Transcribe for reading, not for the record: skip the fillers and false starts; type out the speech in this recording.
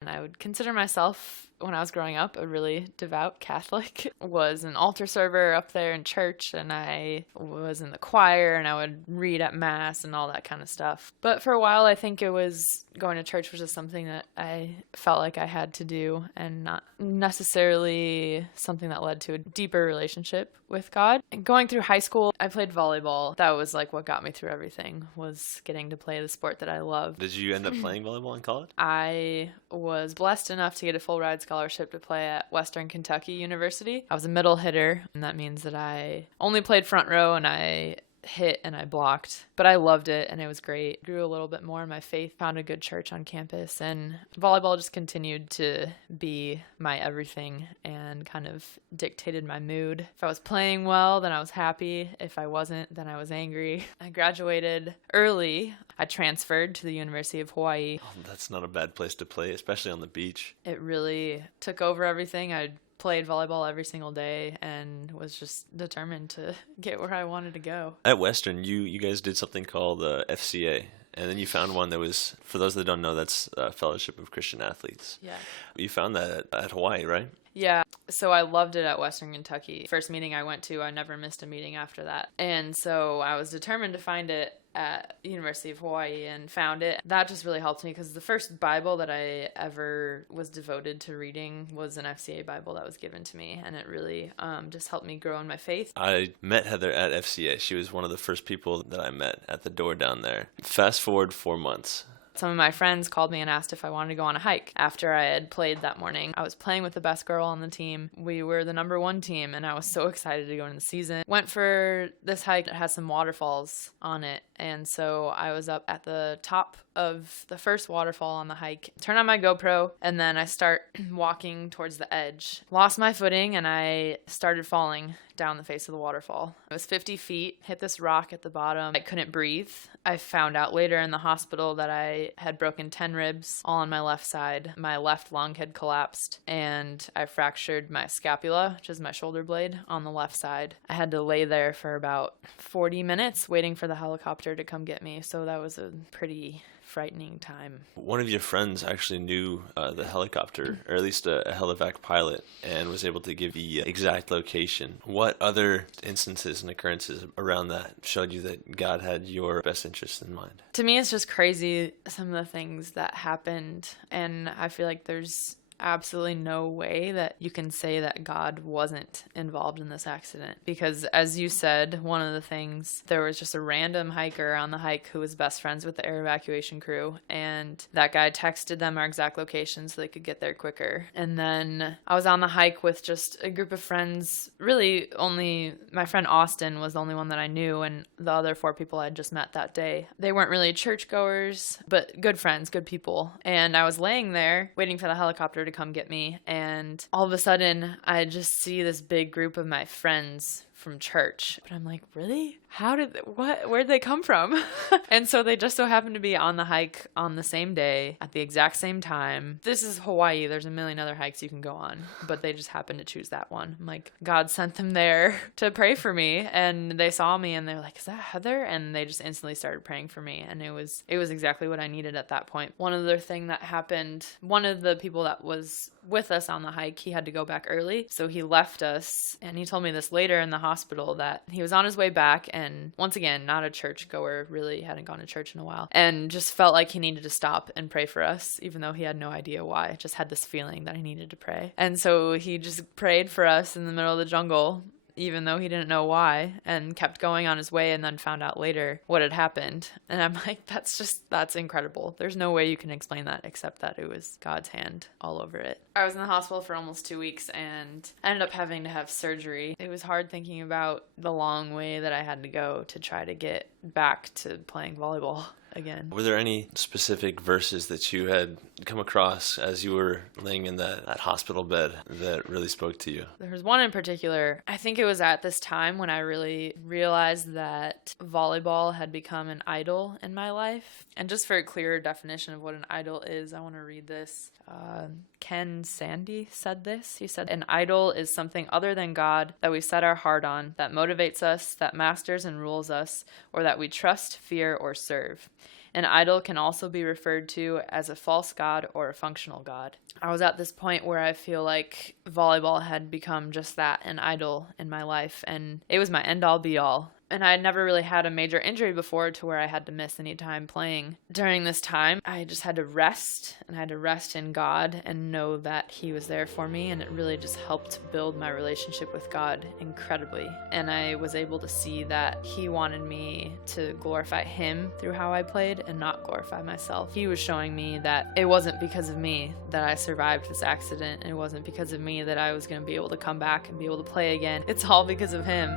And I would consider myself, when I was growing up, a really devout Catholic. Was an altar server up there in church, and I was in the choir, and I would read at Mass and all that kind of stuff. But for a while, I think it was going to church was just something that I felt like I had to do, and not necessarily something that led to a deeper relationship with God. And going through high school, I played volleyball. That was like what got me through everything, was getting to play the sport that I love. Did you end up playing volleyball in college? I was blessed enough to get a full ride scholarship to play at Western Kentucky University. I was a middle hitter, and that means that I only played front row and I hit and I blocked, but I loved it and it was great. Grew a little bit more in my faith, found a good church on campus, and volleyball just continued to be my everything and kind of dictated my mood. If I was playing well, then I was happy. If I wasn't, then I was angry. I graduated early. I transferred to the University of Hawaii. Oh, that's not a bad place to play, especially on the beach. It really took over everything. I played volleyball every single day and was just determined to get where I wanted to go. At Western, you guys did something called FCA, and then you found one that was, for those that don't know, that's Fellowship of Christian Athletes. Yeah. You found that at Hawaii, right? Yeah, so I loved it at Western Kentucky. First meeting I went to, I never missed a meeting after that. And so I was determined to find it at University of Hawaii and found it. That just really helped me because the first Bible that I ever was devoted to reading was an FCA Bible that was given to me, and it really just helped me grow in my faith. I met Heather at FCA. She was one of the first people that I met at the door down there. Fast forward 4 months. Some of my friends called me and asked if I wanted to go on a hike after I had played that morning. I was playing with the best girl on the team. We were the number 1 team, and I was so excited to go in the season. Went for this hike that has some waterfalls on it, and so I was up at the top of the first waterfall on the hike, turn on my GoPro, and then I start walking towards the edge. Lost my footing, and I started falling down the face of the waterfall. It was 50 feet, hit this rock at the bottom. I couldn't breathe. I found out later in the hospital that I had broken 10 ribs all on my left side. My left lung had collapsed, and I fractured my scapula, which is my shoulder blade, on the left side. I had to lay there for about 40 minutes waiting for the helicopter to come get me, so that was a pretty frightening time. One of your friends actually knew the helicopter, or at least a helivac pilot, and was able to give the exact location. What other instances and occurrences around that showed you that God had your best interest in mind? To me, it's just crazy, some of the things that happened, and I feel like there's absolutely no way that you can say that God wasn't involved in this accident. Because as you said, one of the things, there was just a random hiker on the hike who was best friends with the air evacuation crew, and that guy texted them our exact location so they could get there quicker. And then I was on the hike with just a group of friends. Really only my friend Austin was the only one that I knew, and the other 4 people I'd just met that day. They weren't really churchgoers, but good friends, good people. And I was laying there waiting for the helicopter to come get me, and all of a sudden I just see this big group of my friends from church. But I'm like, really? Where'd they come from? And so they just so happened to be on the hike on the same day at the exact same time. This is Hawaii. There's a million other hikes you can go on, but they just happened to choose that one. I'm like, God sent them there to pray for me, and they saw me and they're like, is that Heather? And they just instantly started praying for me, and it was exactly what I needed at that point. One other thing that happened, one of the people that was with us on the hike, he had to go back early, so he left us, and he told me this later in the hospital that he was on his way back, and once again, not a church goer, really hadn't gone to church in a while, and just felt like he needed to stop and pray for us, even though he had no idea why. Just had this feeling that he needed to pray. And so he just prayed for us in the middle of the jungle, even though he didn't know why, and kept going on his way, and then found out later what had happened. And I'm like, that's incredible. There's no way you can explain that except that it was God's hand all over it. I was in the hospital for almost 2 weeks and ended up having to have surgery. It was hard thinking about the long way that I had to go to try to get back to playing volleyball again. Were there any specific verses that you had come across as you were laying in that hospital bed that really spoke to you? There was one in particular. I think it was at this time when I really realized that volleyball had become an idol in my life. And just for a clearer definition of what an idol is, I want to read this. Ken Sande said this. He said, "An idol is something other than God that we set our heart on, that motivates us, that masters and rules us, or that we trust, fear, or serve. An idol can also be referred to as a false god or a functional god. I was at this point where I feel like volleyball had become just that, an idol in my life, and it was my end-all be-all. And I had never really had a major injury before to where I had to miss any time playing. During this time, I just had to rest, and I had to rest in God and know that He was there for me, and it really just helped build my relationship with God incredibly. And I was able to see that He wanted me to glorify Him through how I played and not glorify myself. He was showing me that it wasn't because of me that I survived this accident, and it wasn't because of me that I was going to be able to come back and be able to play again. It's all because of Him.